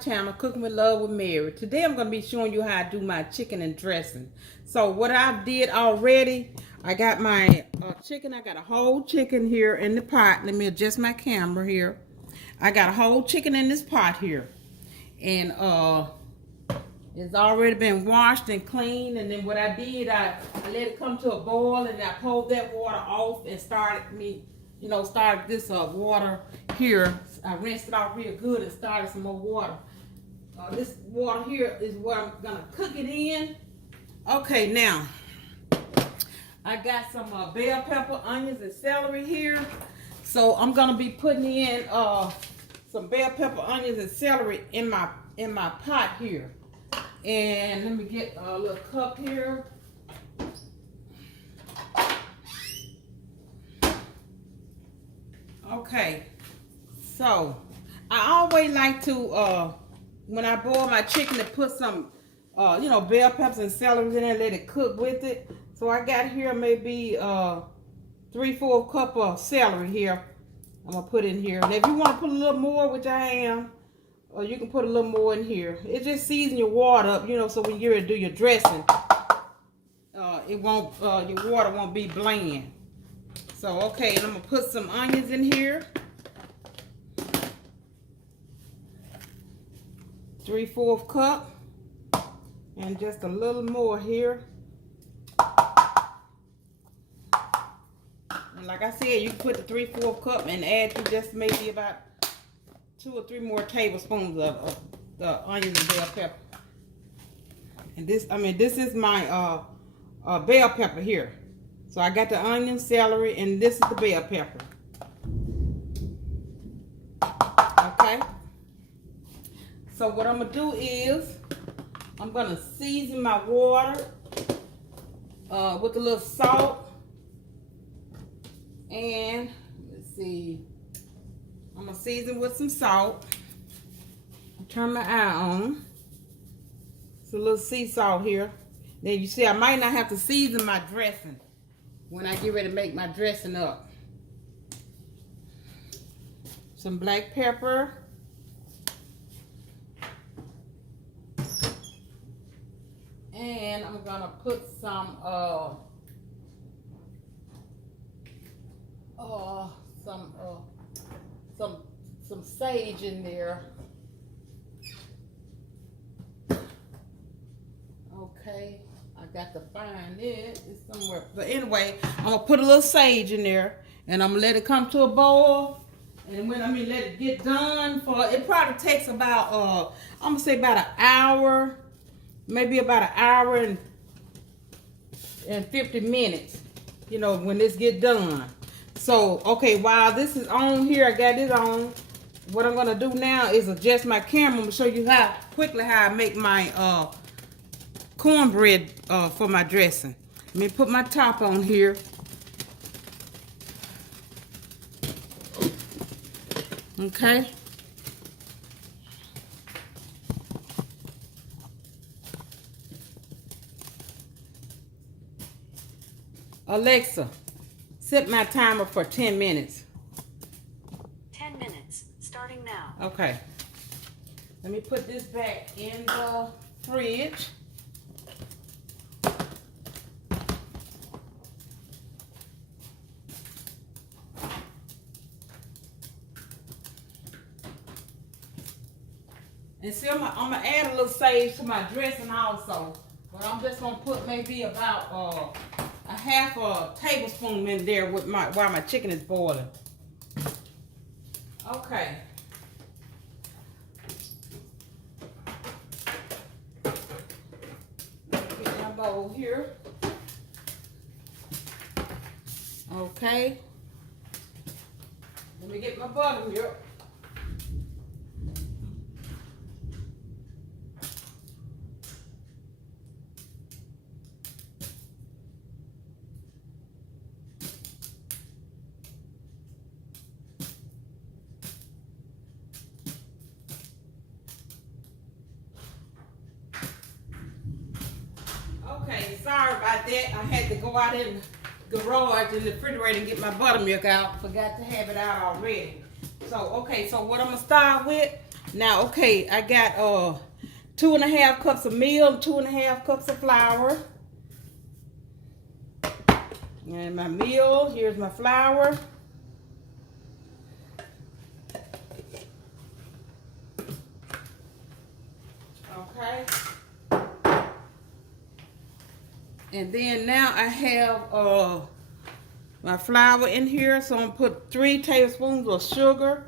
channel, Cooking with Love with Mary. Today I'm going to be showing you how I do my chicken and dressing. So what I did already, I got my chicken. I got a whole chicken here in the pot. Let me adjust my camera here. I got a whole chicken in this pot here. And it's already been washed and cleaned. And then what I did, I let it come to a boil, and I pulled that water off and started this water here. I rinsed it off real good and started some more water. This water here is what I'm gonna cook it in. Okay, now I got some bell pepper, onions, and celery here. So I'm gonna be putting in some bell pepper, onions, and celery in my pot here. And let me get a little cup here. Okay, so I always like to when I boil my chicken, to put some bell peppers and celery in there and let it cook with it. So I got here maybe 3/4 cup of celery here. I'm gonna put in here. And if you want to put a little more, which I am, or you can put a little more in here. It just season your water up, so when you're ready to do your dressing, it won't your water won't be bland. So okay, and I'm gonna put some onions in here. 3/4 cup, and just a little more here. And like I said, you can put the 3/4 cup and add to just maybe about 2 or 3 more tablespoons of the onions and bell pepper. And this is my bell pepper here. So I got the onion, celery, and this is the bell pepper. Okay. So what I'm gonna do is I'm gonna season my water with a little salt. And let's see. I'm gonna season with some salt. Turn my eye on. It's a little sea salt here. Then you see I might not have to season my dressing when I get ready to make my dressing up. Some black pepper. And I'm gonna put some sage in there. Okay, I got to find it. It's somewhere. But anyway, I'm gonna put a little sage in there, and I'm gonna let it come to a boil. And when let it get done, it probably takes about I'm gonna say about an hour, maybe about an hour and 50 minutes. When this get done. So okay, while this is on here, I got this on. What I'm gonna do now is adjust my camera. I'm gonna show you how I make my cornbread for my dressing. Let me put my top on here. Okay. Alexa, set my timer for 10 minutes. 10 minutes, starting now. Okay. Let me put this back in the fridge. And see, I'm gonna add a little sage to my dressing also. But I'm just gonna put maybe about a half a tablespoon in there with while my chicken is boiling. Okay. Get my bowl here. Okay. Let me get my butter here. Okay, sorry about that. I had to go out in the garage in the refrigerator and get my buttermilk out. Forgot to have it out already. So, okay, so what I'm going to start with, Now, okay, I got 2.5 cups of meal, 2.5 cups of flour. And my meal, here's my flour. Okay. And then now I have my flour in here, so I'm gonna put 3 tablespoons of sugar.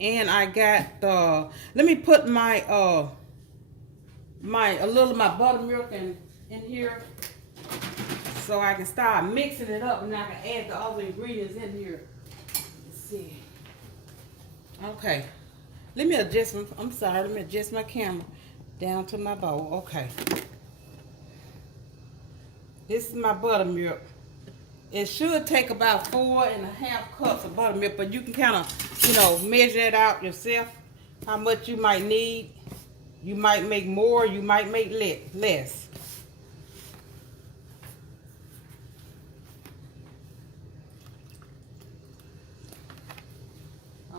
And I got let me put my a little of my buttermilk in here so I can start mixing it up and I can add the other ingredients in here. Let's see. Okay. Let me adjust my camera down to my bowl. Okay. This is my buttermilk. It should take about 4.5 cups of buttermilk, but you can kind of, measure it out yourself, how much you might need. You might make more, you might make less.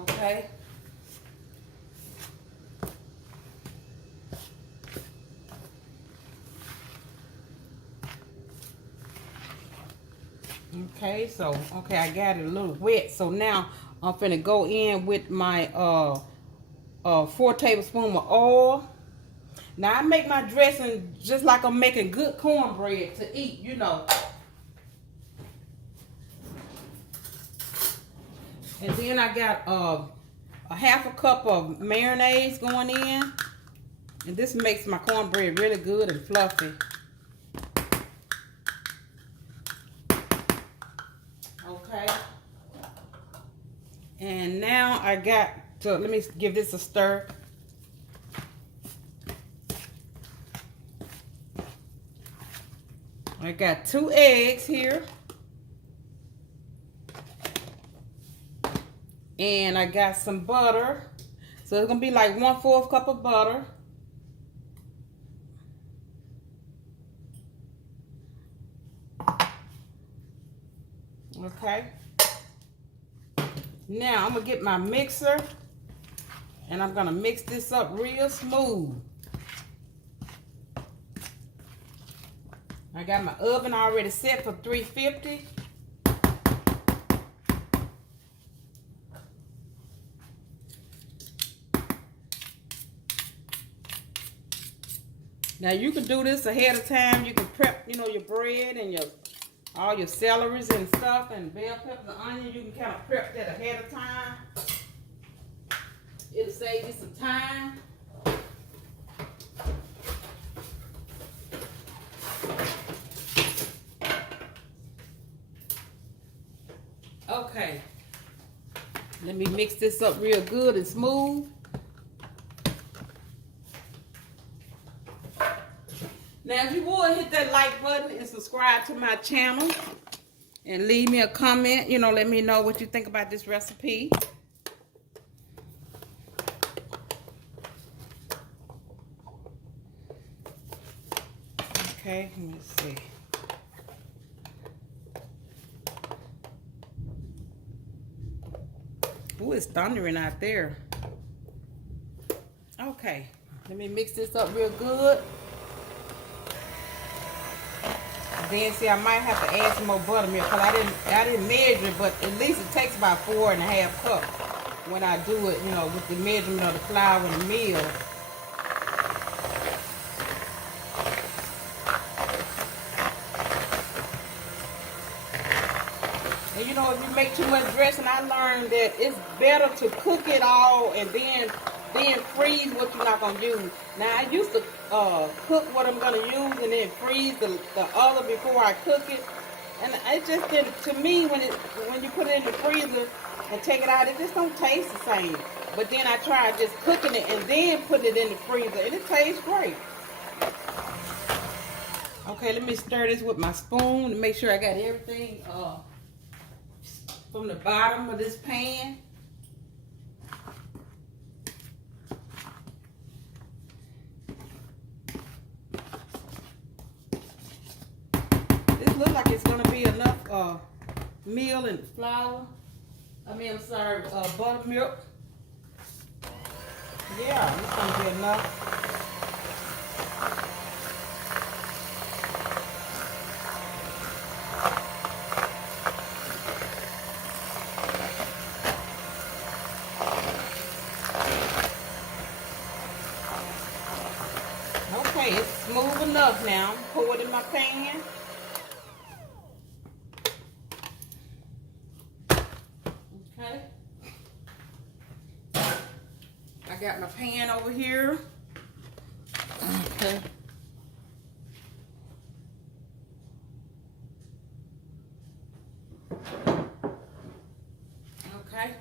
Okay. Okay, so I got it a little wet. So now I'm finna go in with my 4 tablespoons of oil. Now I make my dressing just like I'm making good cornbread to eat, And then I got a 1/2 cup of mayonnaise going in. And this makes my cornbread really good and fluffy. Okay. And now I got to, let me give this a stir. I got 2 eggs here. And I got some butter. So it's going to be like 1/4 cup of butter. Okay. Now I'm going to get my mixer. And I'm going to mix this up real smooth. I got my oven already set for 350. Now you can do this ahead of time. You can prep, your bread and all your celeries and stuff and bell peppers and onions. You can kind of prep that ahead of time. It'll save you some time. Okay, let me mix this up real good and smooth. Now, if you would, hit that like button and subscribe to my channel. And leave me a comment, let me know what you think about this recipe. Okay, let me see. Ooh, it's thundering out there. Okay, let me mix this up real good. Then see, I might have to add some more buttermilk because I didn't measure, but at least it takes about 4.5 cups when I do it, with the measurement of the flour and the meal. And if you make too much dressing, I learned that it's better to cook it all and then freeze what you're not gonna use. Now I used to cook what I'm gonna use and then freeze the other before I cook it. And it just didn't, to me, when you put it in the freezer and take it out, it just don't taste the same. But then I tried just cooking it and then putting it in the freezer, and it tastes great. Okay, let me stir this with my spoon to make sure I got everything from the bottom of this pan. This looks like it's gonna be enough meal and flour. I'm sorry, buttermilk. Yeah, it's gonna be enough. Okay, it's smooth enough now. Pour it in my pan. Okay. I got my pan over here. Okay. Okay.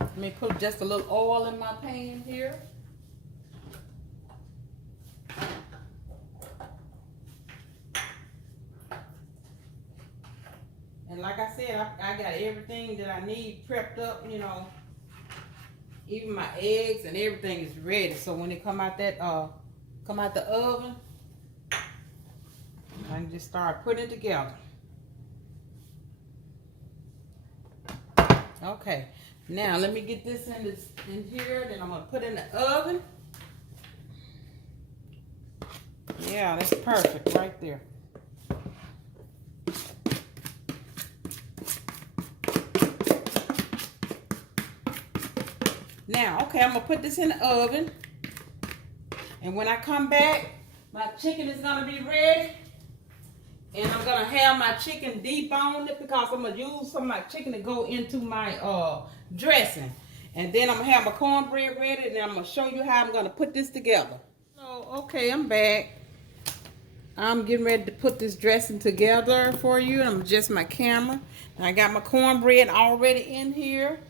Let me put just a little oil in my pan here. And like I said, I got everything that I need prepped up, you know. Even my eggs and everything is ready. So when it come out the oven, I can just start putting it together. Okay. Now let me get this in here. Then I'm gonna put it in the oven. Yeah, that's perfect right there. Now, okay, I'm gonna put this in the oven, and when I come back, my chicken is gonna be ready, and I'm gonna have my chicken deboned it because I'm gonna use some of my chicken to go into my dressing, and then I'm gonna have my cornbread ready, and then I'm gonna show you how I'm gonna put this together. So, okay, I'm back. I'm getting ready to put this dressing together for you. I'm adjusting my camera. I got my cornbread already in here.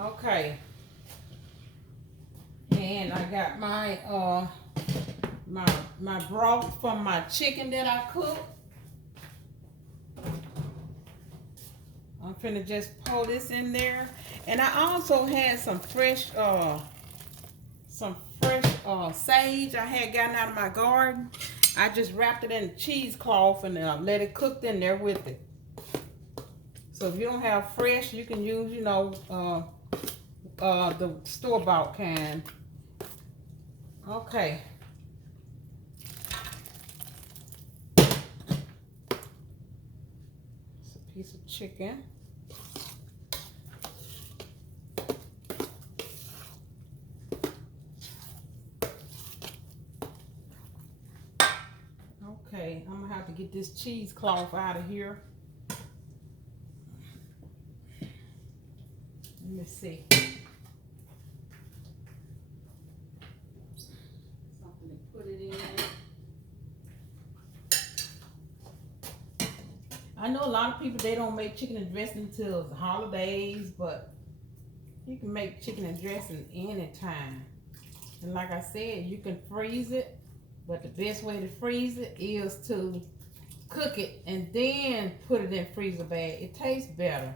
Okay. And I got my my broth from my chicken that I cooked. I'm finna just pour this in there. And I also had some fresh sage I had gotten out of my garden. I just wrapped it in cheesecloth and let it cook in there with it. So if you don't have fresh, you can use, you know, the store-bought kind. Okay. It's a piece of chicken. Okay, I'm gonna have to get this cheesecloth out of here. Let me see. Something to put it in. I know a lot of people, they don't make chicken and dressing until the holidays, but you can make chicken and dressing anytime. And like I said, you can freeze it, but the best way to freeze it is to cook it and then put it in freezer bag. It tastes better.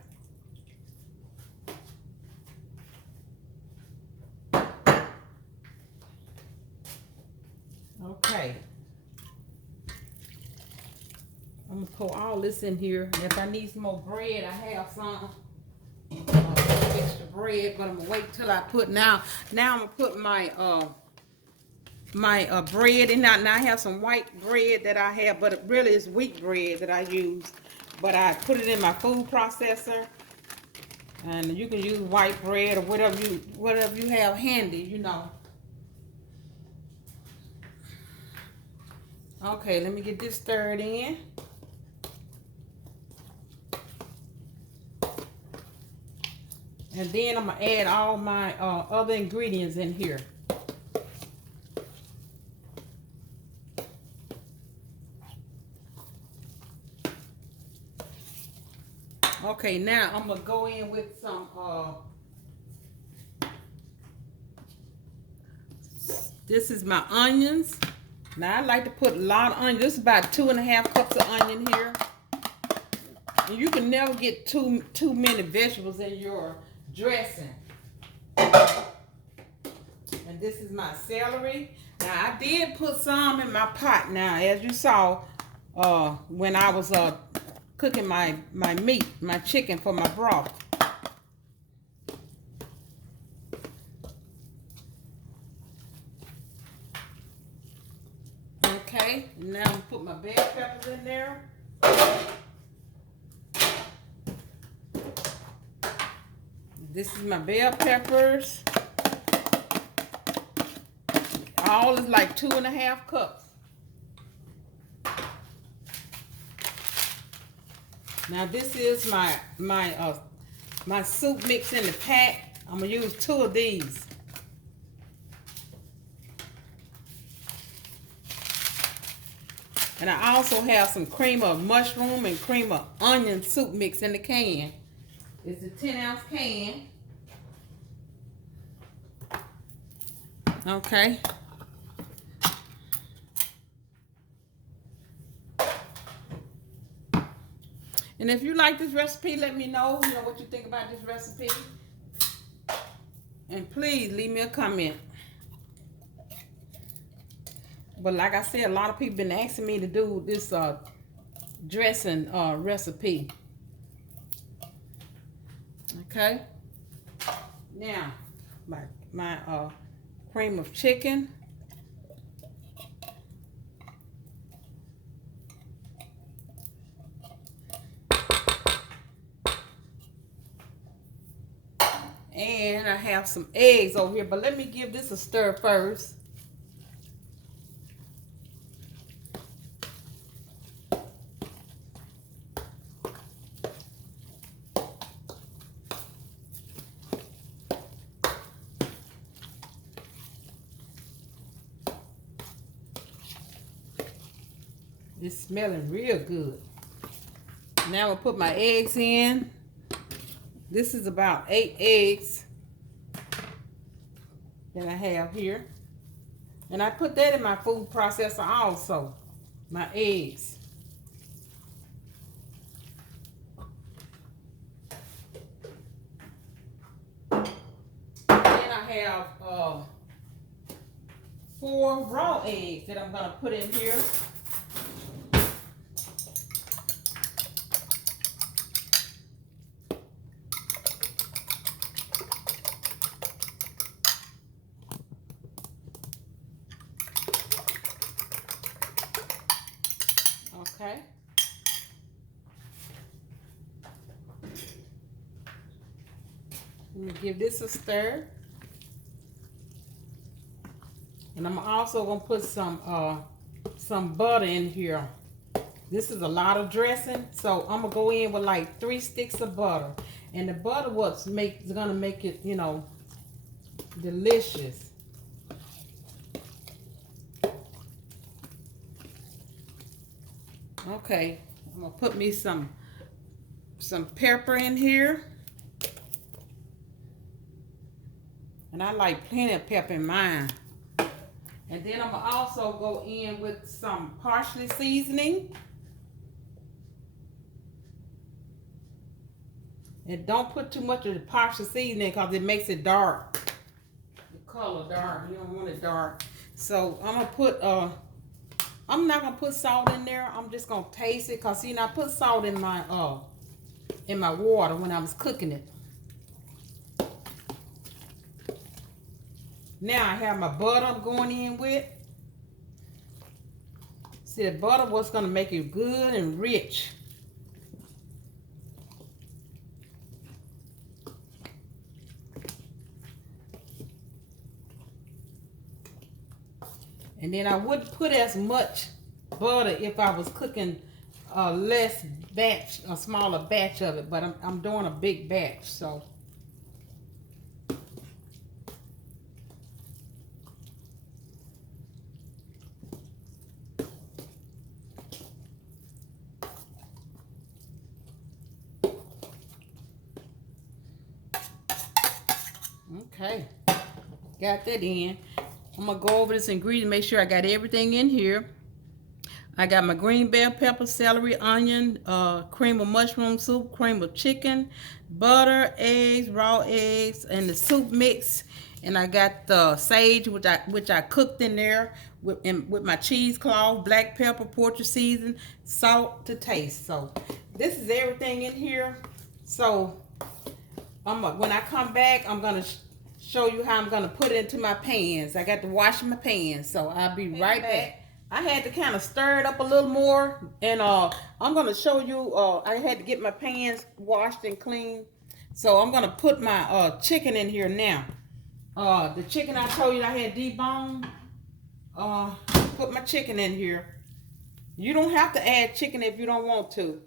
Okay. I'm gonna pour all this in here. And if I need some more bread, I have some extra bread, but I'm gonna wait till I put now I'm gonna put my bread in. Now I have some white bread that I have, but it really is wheat bread that I use. But I put it in my food processor, and you can use white bread or whatever you have handy, you know. Okay, let me get this stirred in. And then I'm gonna add all my other ingredients in here. Okay, now I'm gonna go in with some this is my onions. Now I like to put a lot of onions. This is about 2.5 cups of onion here. And you can never get too many vegetables in your dressing. And this is my celery. Now I did put some in my pot now, as you saw. when I was cooking my meat, my chicken for my broth. Okay, now I'm gonna put my bell peppers in there. This is my bell peppers. All is like 2.5 cups. Now this is my soup mix in the pack. I'm gonna use 2 of these. And I also have some cream of mushroom and cream of onion soup mix in the can. It's a 10-ounce can. Okay. And if you like this recipe, let me know, what you think about this recipe. And please leave me a comment. But like I said, a lot of people been asking me to do this dressing recipe. Okay. Now, my cream of chicken. And I have some eggs over here, but let me give this a stir first. It's smelling real good. Now I'll put my eggs in. This is about 8 eggs that I have here. And I put that in my food processor also, my eggs. Then I have 4 raw eggs that I'm gonna put in here. Okay. Let me give this a stir. And I'm also gonna put some butter in here. This is a lot of dressing, so I'm gonna go in with like 3 sticks of butter. And the butter is gonna make it, delicious. Okay, I'm gonna put me some pepper in here. And I like plenty of pepper in mine. And then I'm gonna also go in with some parsley seasoning. And don't put too much of the parsley seasoning because it makes it dark. The color dark. You don't want it dark. So I'm gonna put I'm not gonna put salt in there. I'm just gonna taste it because I put salt in my water when I was cooking it. Now I have my butter I'm going in with. See, the butter was gonna make it good and rich. And then I wouldn't put as much butter if I was cooking a smaller batch of it, but I'm doing a big batch, so. Okay, got that in. I'm gonna go over this ingredient, make sure I got everything in here. I got my green bell pepper, celery, onion, cream of mushroom soup, cream of chicken, butter, eggs, raw eggs, and the soup mix. And I got the sage, which I cooked in there with my cheesecloth, black pepper, poultry season, salt to taste. So this is everything in here. So when I come back, I'm gonna show you how I'm gonna put it into my pans. I got to wash my pans, so I'll be right back. I had to kind of stir it up a little more, and I'm gonna show you. I had to get my pans washed and clean, so I'm gonna put my chicken in here now. The chicken I told you I had deboned. Put my chicken in here. You don't have to add chicken if you don't want to.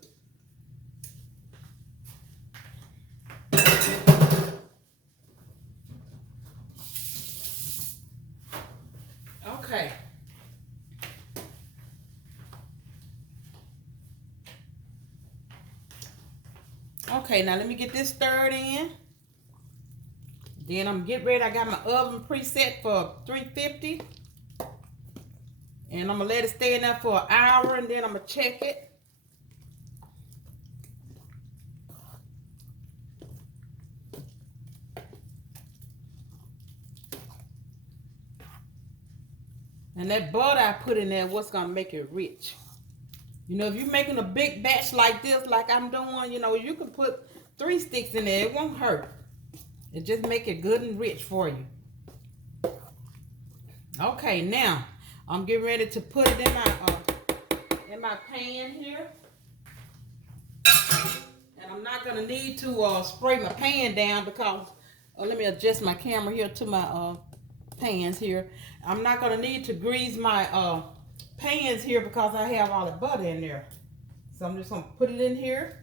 Okay. Okay, now let me get this stirred in. Then I'm getting ready. I got my oven preset for 350. And I'm going to let it stay in there for an hour, and then I'm going to check it. And that butter I put in there, what's going to make it rich. You know, if you're making a big batch like this, like I'm doing, you know, you can put 3 sticks in there. It won't hurt. It just make it good and rich for you. Okay, now I'm getting ready to put it in my pan here. And I'm not gonna need to spray my pan down because let me adjust my camera here to my pans here. I'm not gonna need to grease my pans here because I have all the butter in there. So I'm just gonna put it in here.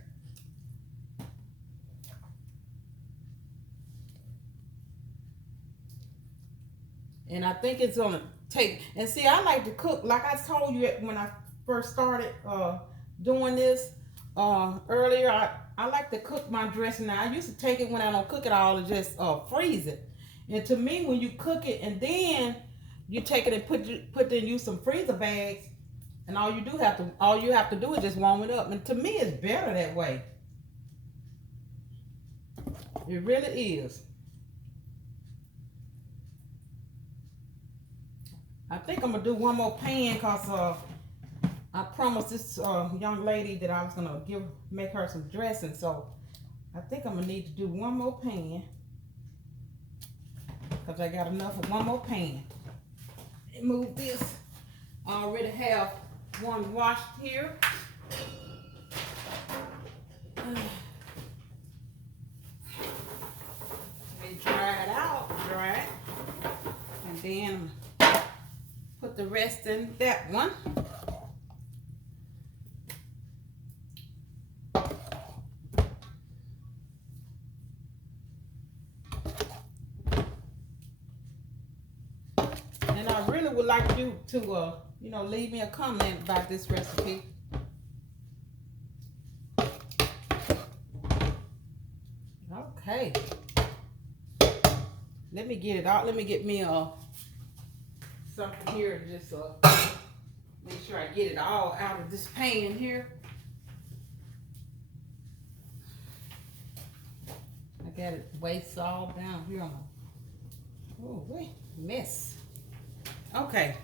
And I think it's gonna take, and see, I like to cook, like I told you when I first started doing this earlier, I like to cook my dressing. Now, I used to take it when I don't cook it all and just freeze it. And to me, when you cook it and then you take it and put in you some freezer bags, and all you have to do is just warm it up. And to me, it's better that way. It really is. I think I'm gonna do one more pan because I promised this young lady that I was gonna make her some dressing. So I think I'm gonna need to do one more pan because I got enough of one more pan. And move this. I already have one washed here. Let me dry it out, and then put the rest in that one. And I really would like you to, you know, leave me a comment about this recipe. Okay. Let me get it out. Let me get me something here to just make sure I get it all out of this pan here. I got it waist all down here on my, oh wait, mess. Okay,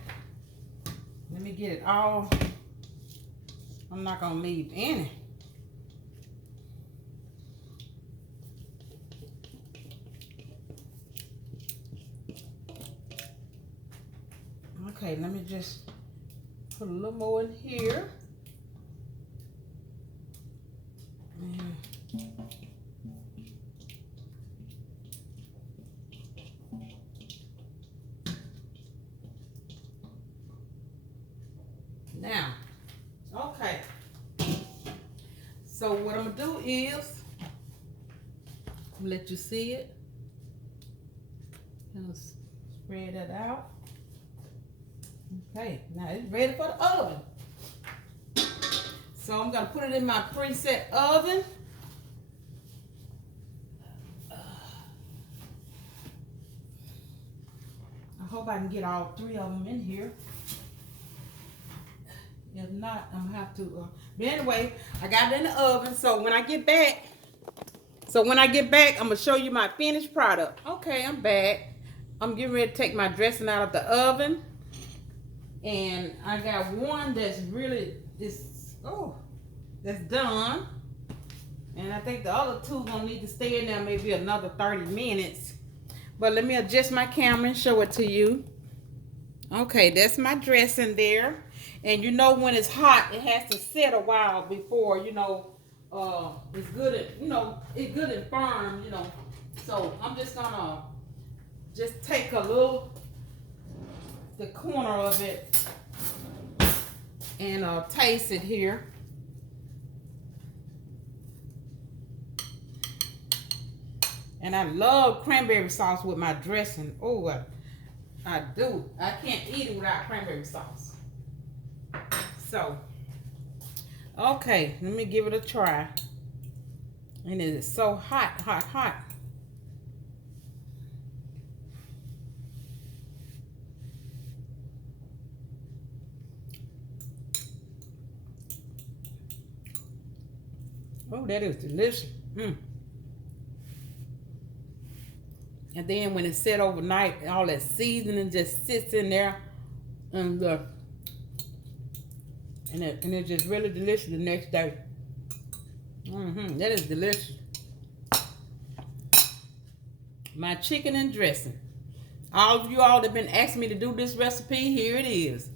let me get it all. I'm not gonna leave any. Okay, let me just put a little more in here. Now, okay. So what I'm gonna do is let you see it. Kind of spread that out. Okay, now it's ready for the oven. So I'm gonna put it in my preset oven. I hope I can get all 3 of them in here. If not, I'm gonna have to. But anyway, I got it in the oven. So when I get back, I'm gonna show you my finished product. Okay, I'm back. I'm getting ready to take my dressing out of the oven. And I got one that's really, that's done. And I think the other two gonna need to stay in there maybe another 30 minutes. But let me adjust my camera and show it to you. Okay, that's my dressing there. And you know when it's hot, it has to set a while before, it's good it's good and firm, So I'm just gonna take the corner of it and taste it here. And I love cranberry sauce with my dressing. Oh, I do. I can't eat it without cranberry sauce. So, okay, let me give it a try. And it is so hot, hot, hot. Oh, that is delicious. And then when it's set overnight, all that seasoning just sits in there, and it's just really delicious the next day. That is delicious. My chicken and dressing. All of you all that have been asking me to do this recipe, here it is.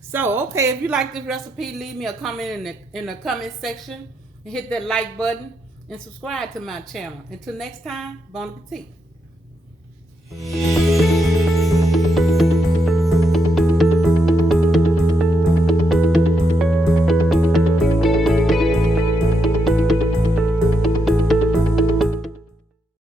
So, okay, if you like this recipe, leave me a comment in the comment section and hit that like button and subscribe to my channel. Until next time, bon appetit.